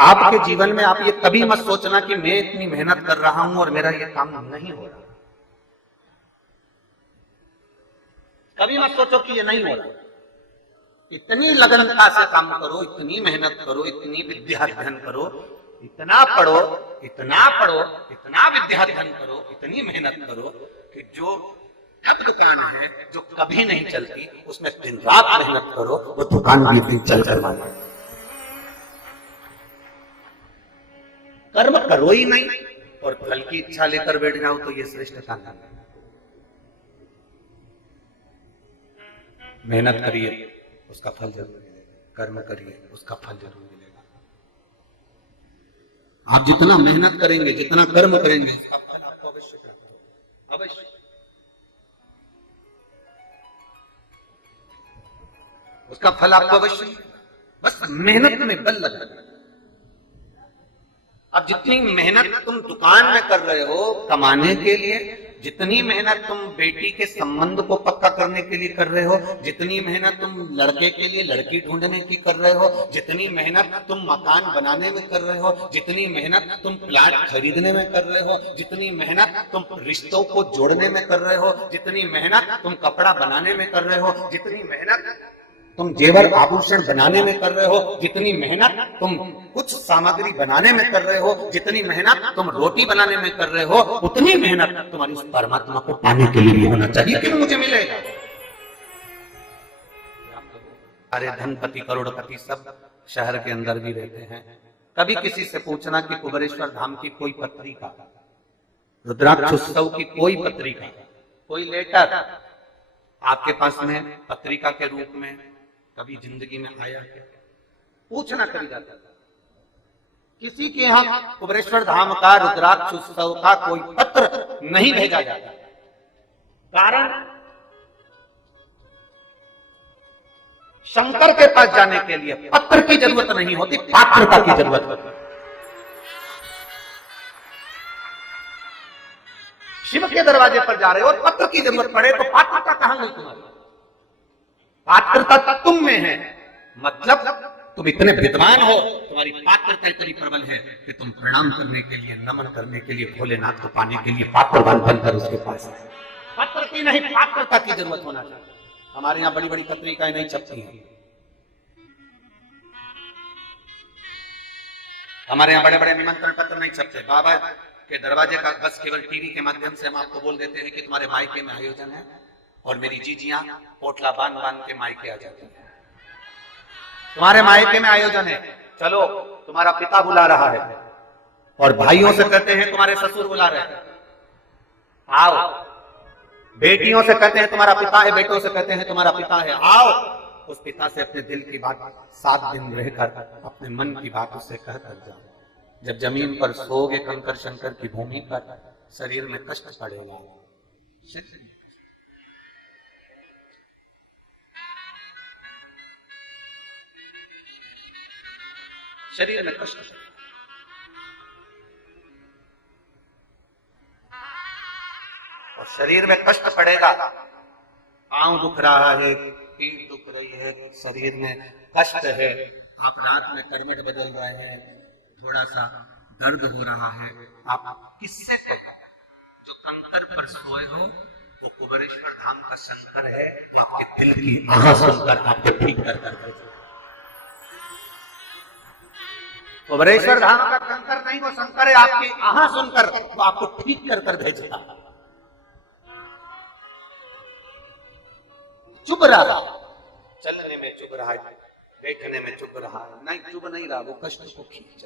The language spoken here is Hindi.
आपके जीवन में आप ये कभी मत सोचना कि मैं इतनी मेहनत कर रहा हूं और मेरा ये काम नहीं हो रहा। कभी मत सोचो कि ये नहीं हो रहा। इतनी लगनता से काम करो, इतनी मेहनत करो, इतनी विद्या अध्ययन करो, इतना पढ़ो, इतना पढ़ो, इतना विद्या अध्ययन करो, इतनी मेहनत करो कि जो अब दुकान है जो कभी नहीं चलती उसमें दिन रात मेहनत करो, वो दुकान भी दिन चल कर माने। कर्म करो ही नहीं और फल की इच्छा लेकर बैठ जाओ तो ये श्रेष्ठता नहीं। मेहनत करिए उसका फल जरूर मिलेगा, कर्म करिए उसका फल जरूर मिलेगा। आप जितना मेहनत करेंगे, जितना कर्म करेंगे, उसका फल आपको अवश्य मिलेगा, अवश्य। उसका फल आपको अवश्य मिलेगा, बस मेहनत में बल लगा। अब जितनी मेहनत तुम दुकान में कर रहे हो कमाने के लिए, जितनी मेहनत तुम बेटी के संबंध को पक्का करने के लिए कर रहे हो, जितनी मेहनत तुम लड़के के लिए लड़की ढूंढने की कर रहे हो, जितनी मेहनत तुम मकान बनाने में कर रहे हो, जितनी मेहनत तुम प्लाट खरीदने में कर रहे हो, जितनी मेहनत तुम रिश्तों को जोड़ने में कर रहे हो, जितनी मेहनत तुम कपड़ा बनाने में कर रहे हो, जितनी मेहनत तुम जेवर आभूषण बनाने में कर रहे हो, जितनी मेहनत तुम कुछ सामग्री बनाने में कर रहे हो, जितनी मेहनत तुम रोटी बनाने में कर रहे हो, उतनी मेहनत तुम्हारी उस परमात्मा को पाने के लिए भी होना चाहिए। क्यों मुझे मिलेगा? अरे धनपति करोड़पति सब शहर के अंदर भी रहते हैं। कभी किसी से पूछना कि कुबेरेश्वर धाम की कोई पत्रिका, रुद्राक्ष उत्सव की कोई पत्रिका, कोई लेटर आपके पास में पत्रिका के रूप में कभी जिंदगी में आया क्या? पूछना कभी जाता था। किसी के यहां कुबेरेश्वर धाम का रुद्राक्ष उत्सव का कोई पत्र नहीं भेजा जाता। कारण शंकर के पास जाने के लिए पत्र की जरूरत नहीं होती, पात्रता की जरूरत होती। शिव के दरवाजे पर जा रहे हो और पत्र की जरूरत पड़े तो पात्रता कहां गई तुम्हारी? पात्रता तुम में है, मतलब तुम इतने विद्वान हो, तुम्हारी पात्रता इतनी प्रबल है कि तुम प्रणाम करने के लिए, नमन करने के लिए, भोलेनाथ को पाने के लिए पात्रवान बनकर उसके पास है। पत्र की नहीं, पात्रता की जरूरत होना चाहिए। हमारे यहाँ बड़ी बड़ी पत्रिकाएं नहीं छपती हैं, हमारे यहाँ बड़े बड़े निमंत्रण पत्र नहीं छपते। बाबा के दरवाजे का बस केवल टीवी के माध्यम से हम आपको बोल देते हैं कि तुम्हारे मायके में आयोजन है, और मेरी जीजियां पोटला बांध बांध के मायके आ जाती हैं। तुम्हारे मायके में आयोजन है, चलो तुम्हारा पिता बुला रहा है, और भाइयों से कहते हैं तुम्हारे ससुर बुला रहे हैं, आओ। बेटियों से कहते हैं तुम्हारा पिता है, बेटों से कहते हैं तुम्हारा पिता है, आओ। उस पिता से अपने दिल की बात 7 दिन रहकर अपने मन की बात उससे कहकर जाओ। जब जमीन पर सोओगे कंकर शंकर की भूमि पर, शरीर में कष्ट पड़ेगा, शरीर में कष्ट, और शरीर में कष्ट पड़ेगा। पांव दुख रहा है, पीठ दुख रही है, शरीर में कष्ट है, आप रात में करवट बदल रहे हैं, थोड़ा सा दर्द हो रहा है, आप किससे कहें? जो कंकर पर सोए हो वो कुबेरेश्वर धाम का शंकर है, आपके दिल की आह सुनकर आपको ठीक कर कुबेरेश्वर धाम का कंकर नहीं, वो शंकर है, आपकी आह सुनकर वो आपको ठीक कर भेजता। चुप रहा, चलने में चुप रहा, बैठने में चुप रहा, नहीं चुप नहीं रहा, वो कष्ट को खींच